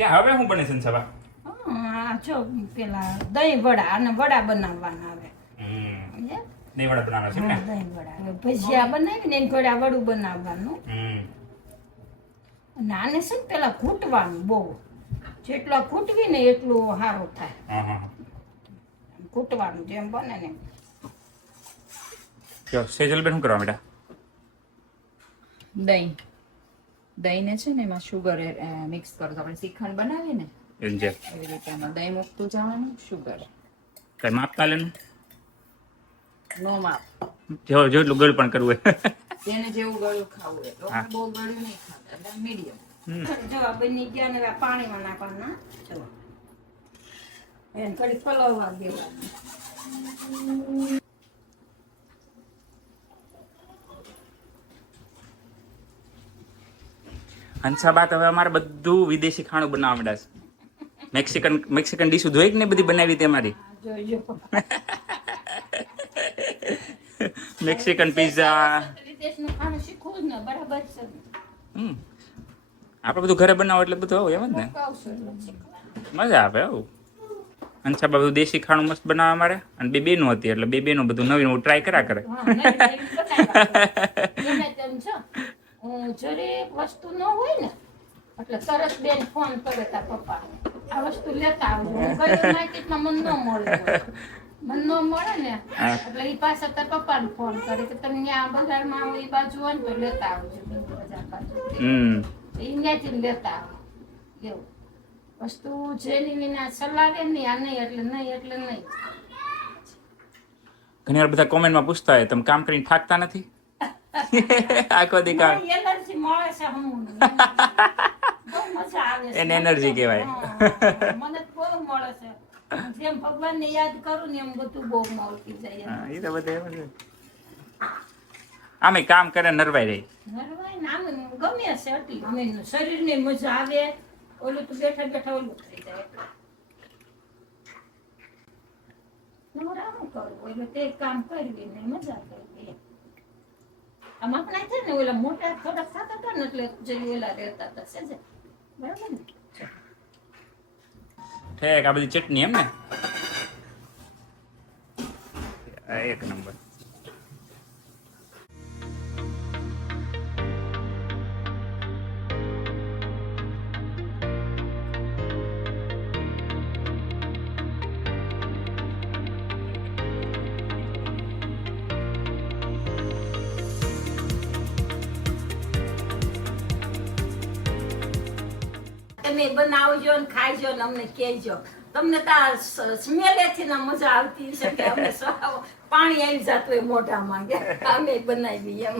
કે હવે હું બને સંસાબા? જો પેલા દહીં વડા અને વડા બનાવવાના આવે. દહીં વડા બનાવવાના છે ને? દહીં વડા ભજીયા બનાવીને એને ઘોડા વડું બનાવવાનું. અને આને છે ને પેલા ઘૂંટવાનું બહુ, જેટલા ઘૂંટવી ને એટલું સારું થાય. ઘૂંટવાનું જેમ બને ને. સેજલબેન શું કરવા બેટા? દહીં ને છે ને એમાં શુગર મિક્સ કરો તો આપણે શ્રીખંડ બનાવીએ ને એવી રીતે એમાં દહીં મૂકતું જવાનું, શુગર કઈ માપ કાલેનું નો માપ, જેટલું ગળ પણ કરવું હોય. જેને જેવું ગળ્યું ખાવું હોય તો બહુ ગળ્યું નહીં ખાતા, એટલે મીડિયમ. જો આ બની ગયા ને પાણીમાં નાખવાના. જો એને કડી પલાવવા દેવાનું. હંસાબા તો હવે અમારે બધું વિદેશી ખાણું બનાવવા માંડ્યા છે. મેક્સિકન ડીશ જોઈ ને બધી બનાવી હતી અમારી. જોજો મેક્સિકન પિઝા. વિદેશનું ખાણું શીખવું જ ને બરાબર છે. આપણે બધું ઘરે બનાવો એટલે બધું આવું એમ જ ને મજા આવે. આવું હંસાબા બધું દેશી ખાણું મસ્ત બનાવે અમારે, અને બે બેનો હતી એટલે બે બેનો બધું નવી નવું ટ્રાય કર્યા કરે. જરીક વસ્તુ ન હોય ને એટલે તરત બેન ફોન કરે તાર પપ્પા આ વસ્તુ લેતા આવજો. માર્કેટમાં મન ન મળે, મન ન મળે ને એટલે એ પાછા તાર પપ્પાને ફોન કરે કે તમે ત્યાં બજારમાં આવો એ બાજુ હોય ને તો લેતા આવજો. બજાર બાજુ ત્યાંથી લેતા આવો. એવું વસ્તુ જેની વિના ચલાવે નહીં, આ નહીં એટલે નહીં એટલે નહીં. ઘણી વાર બધા કોમેન્ટમાં પૂછતા હોય તમે કામ કરીને થાકતા નથી? આખો દી કામ એનર્જી મળે છે. હું બહુ મજા આવે છે. એને એનર્જી કહેવાય. મને બહુ મળે છે. જેમ ભગવાનને યાદ કરું ને એમ બધું બહુ મળતી જાય. એ તો બધે આમે કામ કરે નરવાઈ રહી. નરવાઈ ને આમ ગમે છે એટલી અમે શરીરને મજા આવે. ઓલું તો બેઠા બેઠા ઓલું થઈ જાય. નવરા શું કરવું એટલે તે કામ કરવી ને મજા કરવી. આમ આપણા છે ને ઓલા મોટા થોડાક થતા હતા ને એટલે જઈ ઓલા રહેતા હતા છે બરાબર ને. ઠેક આ બધી ચટણી એમ ને? એક નંબર. તમે બનાવજો ને ખાઈજો ને અમને કહેજો. તમને તો સ્મેલેથી ના મજા આવતી છે કે અમને પાણી આવી જતું હોય મોઢામાં કે અમે બનાવી એમ.